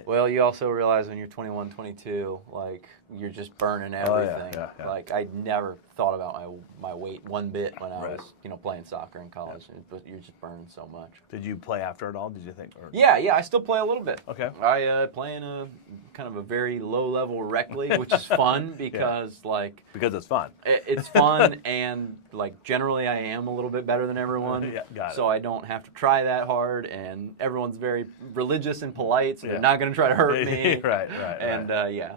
Well, you also realize when you're 21, 22, like you're just burning everything. Yeah. Like I never thought about my weight one bit when I was, playing soccer in college. But you're just burning so much. Did you play after it all? Did you think? Or? Yeah, I still play a little bit. Okay. I play in a kind of a very low level rec league, which is fun because because it's fun. It's fun, and like generally I am a little bit better than everyone. Got it. So I don't have to try that hard, and everyone's very religious and polite, so they're not going to try to hurt me. Right. And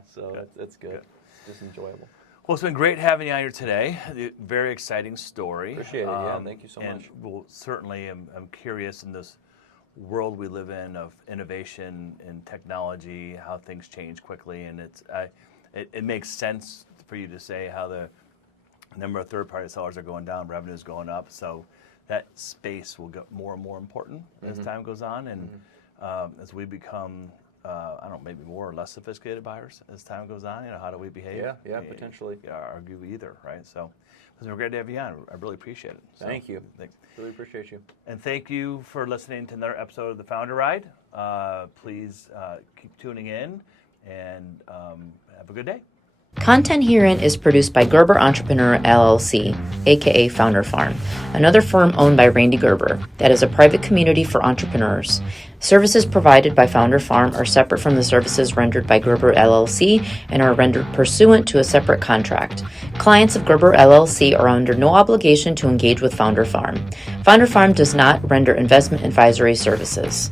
so that's good. Just enjoyable. Well, it's been great having you on here today. Very exciting story. Appreciate it. Yeah, thank you so and much. Well, certainly, I'm curious in this world we live in of innovation and technology, how things change quickly, and it makes sense for you to say how the number of third-party sellers are going down, revenue is going up. So that space will get more and more important as time goes on, and as we become, I don't know, maybe more or less sophisticated buyers as time goes on. How do we behave? Yeah, potentially. Argue either, right? So it's been great to have you on. I really appreciate it. So, Thank you. Thanks. Really appreciate you. And thank you for listening to another episode of the Founder Ride. Please keep tuning in, and have a good day. Content herein is produced by Gerber Entrepreneur LLC, aka Founder Farm, another firm owned by Randy Gerber that is a private community for entrepreneurs. Services provided by Founder Farm are separate from the services rendered by Gerber LLC and are rendered pursuant to a separate contract. Clients of Gerber LLC are under no obligation to engage with Founder Farm. Founder Farm does not render investment advisory services.